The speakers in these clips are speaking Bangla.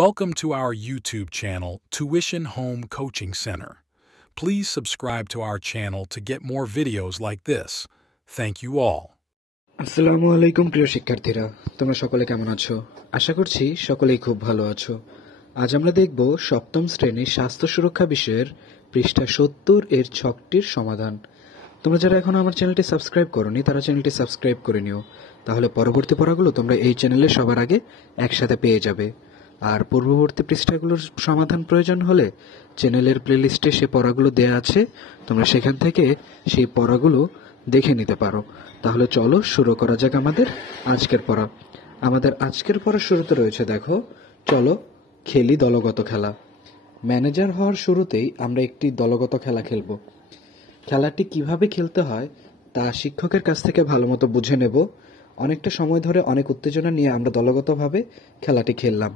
Welcome to our YouTube channel, Tuition Home Coaching Center. Please subscribe to our channel to get more videos like this. Thank you all. আসসালামু আলাইকুম প্রিয় শিক্ষার্থীরা, তোমরা সকলে কেমন আছো? আশা করছি সকলেই খুব ভালো আছো। আজ আমরা দেখব সপ্তম শ্রেণীর স্বাস্থ্য সুরক্ষা বিষয়ের পৃষ্ঠা 70 এর ছকটির সমাধান। তোমরা যারা এখনো আমার চ্যানেলটি সাবস্ক্রাইব করোনি তারা চ্যানেলটি সাবস্ক্রাইব করে নিও, তাহলে পরবর্তী পড়াগুলো তোমরা এই চ্যানেলে সবার আগে একসাথে পেয়ে যাবে। আর পূর্ববর্তী পৃষ্ঠাগুলোর সমাধান প্রয়োজন হলে চ্যানেলের প্লেলিস্টে সে পড়াগুলো দেয়া আছে, তোমরা সেখান থেকে সেই পড়াগুলো দেখে নিতে পারো। তাহলে চলো শুরু করা যাক আমাদের আজকের পড়া। আমাদের আজকের পড়ার শুরুতে রয়েছে, দেখো, চলো খেলি দলগত খেলা। ম্যানেজার হওয়ার শুরুতেই আমরা একটি দলগত খেলা খেলব। খেলাটি কিভাবে খেলতে হয় তা শিক্ষকের কাছ থেকে ভালো মতো বুঝে নেব। অনেকটা সময় ধরে অনেক উত্তেজনা নিয়ে আমরা দলগতভাবে খেলাটি খেললাম।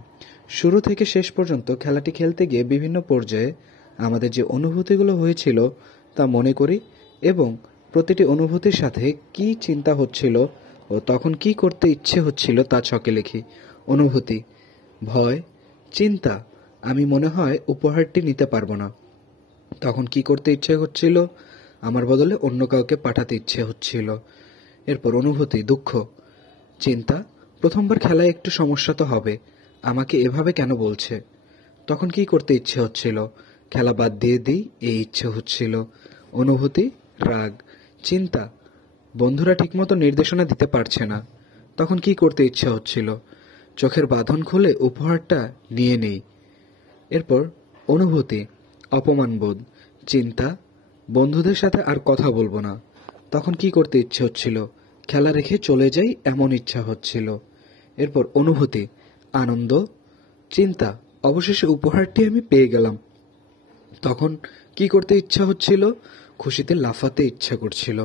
শুরু থেকে শেষ পর্যন্ত খেলাটি খেলতে গিয়ে বিভিন্ন পর্যায়ে আমাদের যে অনুভূতিগুলো হয়েছিল তা মনে করি এবং প্রতিটি অনুভূতির সাথে কি চিন্তা হচ্ছিল ও তখন কি করতে ইচ্ছে হচ্ছিল তা ছকে লিখি। অনুভূতি: ভয়, চিন্তা, আমি মনে হয় উপহারটি নিতে পারবো না। তখন কি করতে ইচ্ছে হচ্ছিল? আমার বদলে অন্য কাউকে পাঠাতে ইচ্ছে হচ্ছিল। এরপর অনুভূতি: দুঃখ, চিন্তা, প্রথমবার খেলায় একটু সমস্যা তো হবে, আমাকে এভাবে কেন বলছে। তখন কি করতে ইচ্ছে হচ্ছিল? খেলা বাদ দিয়ে দিই এই ইচ্ছে হচ্ছিল। অনুভূতি: রাগ, চিন্তা, বন্ধুরা ঠিকমতো নির্দেশনা দিতে পারছে না। তখন কি করতে ইচ্ছে হচ্ছিল? চোখের বাঁধন খুলে উপহারটা নিয়ে নেই। এরপর অনুভূতি: অপমানবোধ, চিন্তা, বন্ধুদের সাথে আর কথা বলবো না। তখন কি করতে ইচ্ছে হচ্ছিল? খেলা রেখে চলে যাই এমন ইচ্ছা হচ্ছিল। এরপর অনুভূতি: আনন্দ, চিন্তা, অবশেষে উপহারটি আমি পেয়ে গেলাম। তখন কি করতে ইচ্ছা হচ্ছিল? খুশিতে লাফাতে ইচ্ছা করছিল।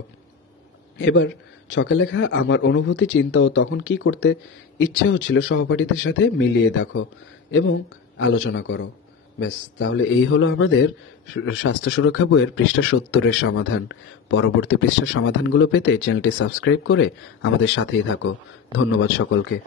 এবার ছকে লেখা আমার অনুভূতি, চিন্তা ও তখন কি করতে ইচ্ছে হচ্ছিল সহপাঠীদের সাথে মিলিয়ে দেখো এবং আলোচনা করো। ব্যাস, তাহলে এই হলো আমাদের স্বাস্থ্য সুরক্ষা বইয়ের পৃষ্ঠা 70 এর সমাধান। পরবর্তী পৃষ্ঠার সমাধানগুলো পেতে চ্যানেলটি সাবস্ক্রাইব করে আমাদের সাথেই থাকো। ধন্যবাদ সকলকে।